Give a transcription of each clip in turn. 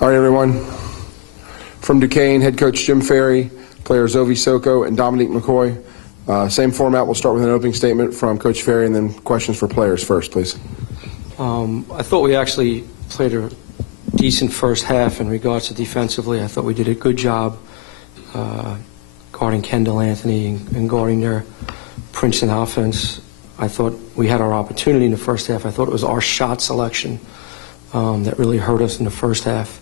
All right, everyone. From Duquesne, head coach Jim Ferry, players Ovi Soko and Dominique McCoy. Same format. We'll start with an opening statement from Coach Ferry and then questions for players first, please. I thought we actually played a decent first half in regards to defensively. I thought we did a good job guarding Kendall Anthony and guarding their Princeton offense. I thought we had our opportunity in the first half. I thought it was our shot selection that really hurt us in the first half.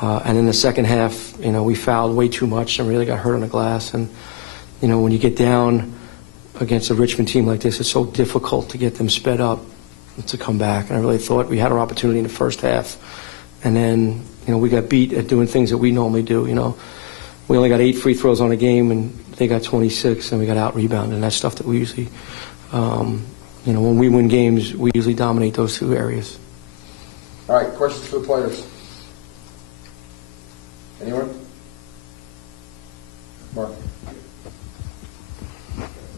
And in the second half, we fouled way too much and really got hurt on the glass. And, when you get down against a Richmond team like this, it's so difficult to get them sped up to come back. And I really thought we had our opportunity in the first half. And then, we got beat at doing things that we normally do. We only got 8 free throws on a game, and they got 26, and we got out-rebounded. And that's stuff that we usually, when we win games, we usually dominate those 2 areas. All right, questions for the players? Anyone? Mark.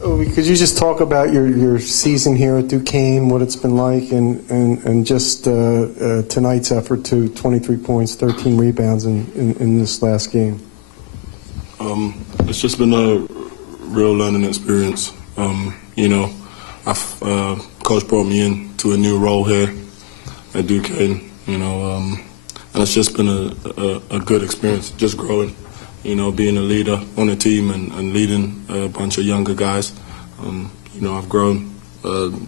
Could you just talk about your season here at Duquesne, what it's been like, and just tonight's effort to 23 points, 13 rebounds in this last game? It's just been a real learning experience. Coach brought me into a new role here at Duquesne, and it's just been a good experience, just growing. Being a leader on a team and leading a bunch of younger guys. I've grown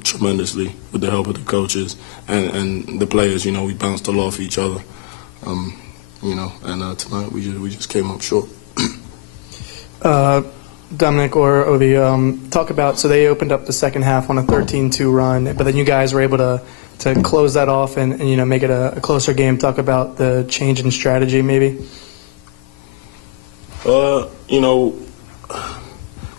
tremendously with the help of the coaches and the players. We bounced a lot off each other. And tonight we just came up short. Dominic or Ovi, talk about, so they opened up the second half on a 13-2 run, but then you guys were able to close that off and make it a closer game. Talk about the change in strategy maybe.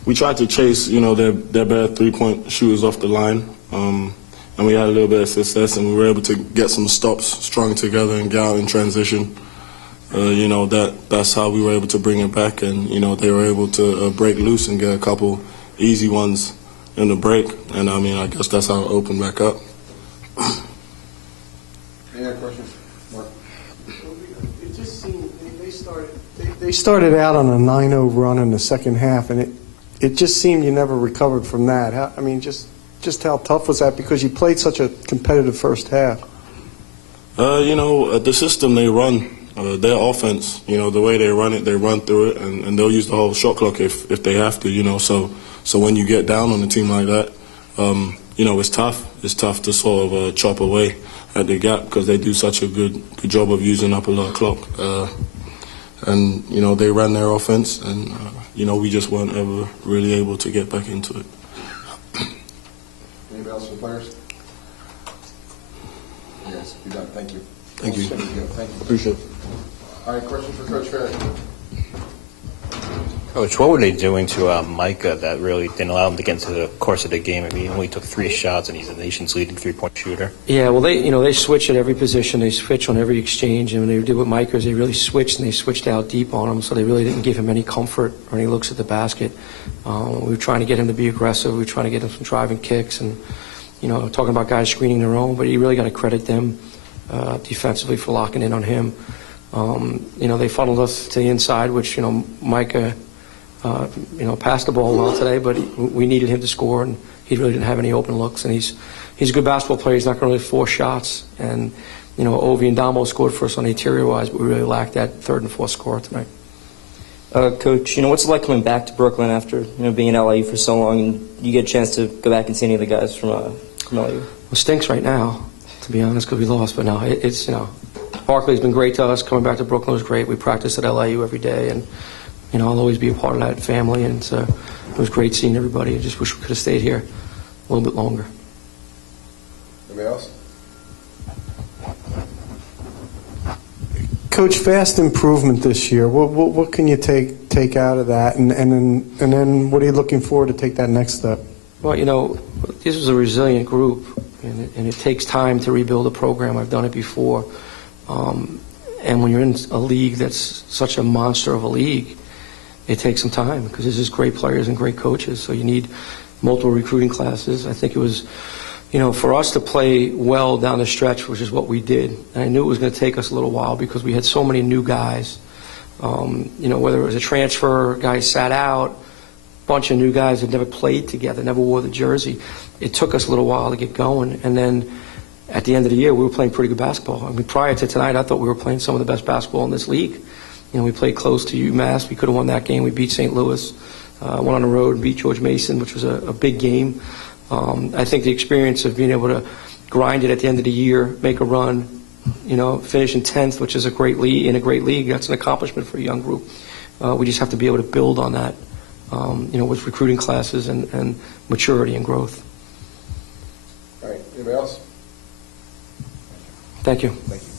We tried to chase, their better three-point shooters off the line, and we had a little bit of success, and we were able to get some stops strung together and get out in transition. That's how we were able to bring it back, and they were able to break loose and get a couple easy ones in the break, and I guess that's how it opened back up. Any other questions? Mark? It just seemed they started out on a 9-0 run in the second half, and it just seemed you never recovered from that. Just how tough was that, because you played such a competitive first half? The system they run, their offense, the way they run it, they run through it, and they'll use the whole shot clock if they have to, So when you get down on a team like that, it's tough. It's tough to sort of chop away at the gap, because they do such a good job of using up a lot of clock. And they ran their offense, and we just weren't ever really able to get back into it. Anybody else for the players? Yes, you're done. Thank you. Thank you. Thank you. Appreciate it. All right, questions for Coach Ferry? Coach, what were they doing to Micah that really didn't allow him to get into the course of the game? He only took 3 shots, and he's the nation's leading 3-point shooter. Yeah, well, they switch at every position. They switch on every exchange, and when they did with Micah, they really switched, and they switched out deep on him, so they really didn't give him any comfort or any looks at the basket. We were trying to get him to be aggressive. We were trying to get him some driving kicks, and talking about guys screening their own, but you really got to credit them defensively for locking in on him. They funneled us to the inside, which Micah. Passed the ball well today, but we needed him to score, and he really didn't have any open looks. And he's a good basketball player. He's not going to really force shots. And Ovi and Damo scored for us on the interior wise, but we really lacked that third and fourth scorer tonight. Coach, what's it like coming back to Brooklyn after being in LA for so long, and you get a chance to go back and see any of the guys from LA? Well, it stinks right now, to be honest, because we lost. But no, it's Barkley's been great to us. Coming back to Brooklyn was great. We practice at LAU every day, and I'll always be a part of that family, and it was great seeing everybody. I just wish we could have stayed here a little bit longer. Anybody else? Coach, fast improvement this year. What can you take out of that, and then what are you looking for to take that next step? Well, this is a resilient group, and it takes time to rebuild a program. I've done it before, and when you're in a league that's such a monster of a league, it takes some time, because there's just great players and great coaches, so you need multiple recruiting classes. I think it was, You know, for us to play well down the stretch, which is what we did, and I knew it was going to take us a little while because we had so many new guys. You know, whether it was a transfer, guys sat out, bunch of new guys had never played together, never wore the jersey. It took us a little while to get going, and then at the end of the year, we were playing pretty good basketball. I mean, prior to tonight, I thought we were playing some of the best basketball in this league. You know, we played close to UMass. We could have won that game. We beat St. Louis, went on the road and beat George Mason, which was a big game. I think the experience of being able to grind it at the end of the year, make a run, you know, finish in 10th, which is a great league, in a great league, that's an accomplishment for a young group. We just have to be able to build on that, you know, with recruiting classes and maturity and growth. All right, anybody else? Thank you. Thank you.